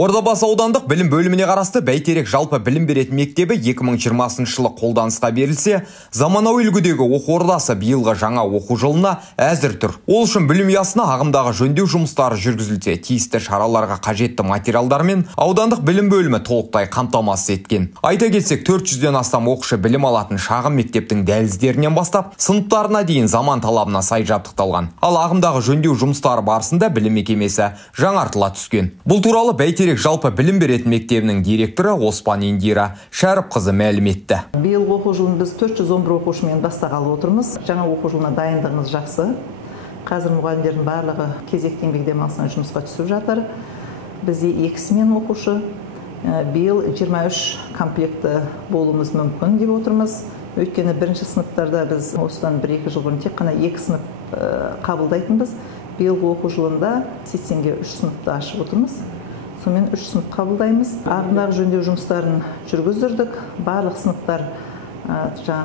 Ордабасы аудандық білім бөліміне қарасты Бәйтерек жалпы білім беретін мектебі 2020 жылы қолданысқа берілсе, заманауи үлгідегі оқу ордасы биылғы жаңа оқу жылына әзір тұр. Ол үшін білім ұясына ағымдағы жөндеу жұмыстары жүргізілсе, тиісті шараларға қажетті материалдармен аудандық білім бөлімі толықтай қамтамасыз еткен. Айта кетсек, 400-ден астам оқушы білім алатын шағын мектептің дәліздерінен бастап, сыныптарына дейін заман талабына сай жабдықталған. Ал ағымдағы жөндеу жұмыстары барысында білім мекемесі жаңартыла түскен. Бұл туралы Бәйтерек жалпы білім беретін мектебінің директоры Оспан Индира Шәріпқызы мәлім етті. Биыл оқу жылын біз 411 оқушымен бастағалы отырмыз. Жаңа оқу жылына дайындығымыз жақсы. Қазір мұғалімдердің барлығы кезекті еңбек демалысына жұмысқа түсіп жатыр. Бізде 2 смен оқушы. Биыл 23 комплекті болуымыз мүмкін деп отырмыз. Өйткені бірінші сыныптарда біз осыдан 1-2 жыл бұрын тек қана 2 сынып қабылдайтынбыз. Биылғы оқу жылында сексенге 3 сыныпты ашып отырмыз. Сонымен 3 сынып қабылдаймыз. Ағымдағы жөндеу жұмыстарын жүргіздірдік. Барлық сыныптар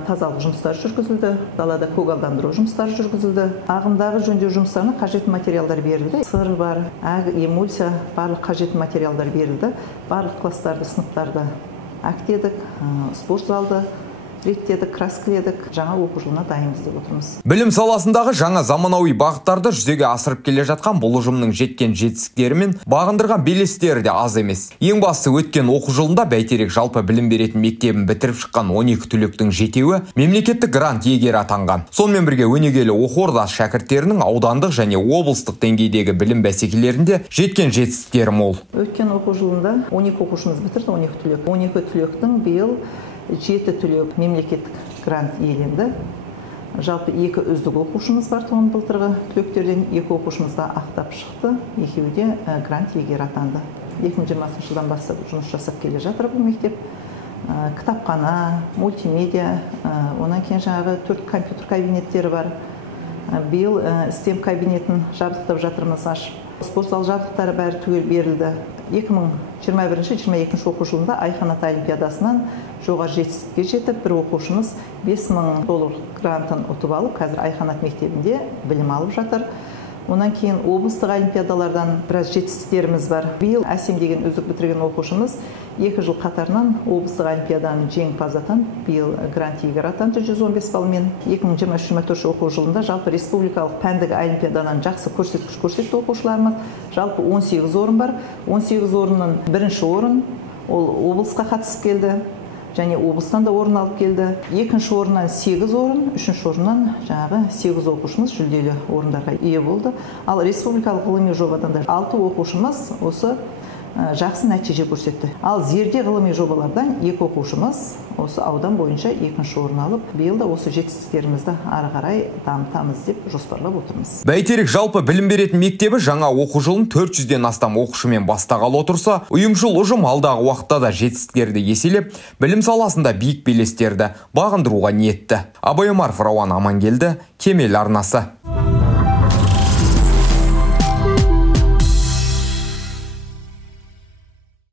тазалық жұмыстары жүргізілді. Далада көгалдандыру жұмыстары жүргізілді. Ағымдағы жөндеу жұмыстарына қажетті материалдар берілді. Сыр бар, эмульсия, барлық қажетті материалдар берілді. Барлық класстарды, сыныптарды әктедік, спорт залды реттедік, краскіледік, жаңа оқу жылына дайынбыз деп отырмыз. Білім саласындағы жаңа заманауи бағыттарды жүзеге асырып келе жатқан бұл ұжымның жеткен жетістіктері мен бағындырған белестері де аз емес. Ең бастысы, өткен оқу жылында Бәйтерек жалпы білім беретін мектебін бітіріп шыққан 12 түлектің 7-еуі мемлекеттік грант иегері атанған. Сонымен бірге өнегелі оқу ордасы шәкірттерінің аудандық және облыстық деңгейдегі білім бәсекелерінде жеткен жетістіктері мол. Өткен оқу жылында 12 оқушымыз бітірді, 12 түлек. 12 түлектің биыл 7 түлек мемлекеттік грант иеленді. Жалпы 2 үздік оқушымыз бар, тоғын былтырғы түлектерден 2 оқушымыз да ақтап шықты. Екеуі де грант иегері атанды. 2020 жылдан бастап жұмыс жасап келе жатыр бұл мектеп. Кітапхана, мультимедиа, онан кейін жаңағы 4 компьютер кабинеттері бар. Биыл STEM кабинетін жабдықтап жатырмыз ашып. Спорт зал жабдықтары бәрі түгел берілді. 2021-22 оқу жылында Айқанат олимпиадасынан жоғары жетістікке жетіп, бір оқушымыз $5000 грантын ұтып алып, қазір Айқанат мектебінде білім алып жатыр. Онан кейін облыстық олимпиадалардан біраз жетістіктеріміз бар. Биыл Әсем деген үздік бітірген оқушымыз 2 жыл қатарынан облыстық олимпиаданың жеңімпазы атанып, биыл грант иегері атанды 115 балмен. 2023-24 оқу жылында жалпы республикалық пәндік олимпиададан жақсы көрсеткіш көрсетті оқушыларымыз. Жалпы 18 орын бар. 18 орынның бірінші орын ол облысқа қатысып келді. Және облыстан да орын алып келді. Екінші орыннан 8 орын, үшінші орыннан жаңағы 8 оқушымыз жүлделі орындарға ие болды. Ал республикалық ғылыми жобадан да 6 оқушымыз осы жақсы нәтиже көрсетті. Ал зерде ғылыми жобалардан 2 оқушымыз осы аудан бойынша 2-ші орын алып, биыл да осы жетістіктерімізді ары қарай дамытамыз деп жоспарлап отырмыз. Бәйтерек жалпы білім беретін мектебі жаңа оқу жылын 400-ден астам оқушымен бастағалы отырса, ұйымшыл ұжым алдағы уақытта да жетістіктерді еселеп, білім саласында биік белестерді бағындыруға ниетті. Абай Омаров, Рауан Амангелді, Кемел арнасы.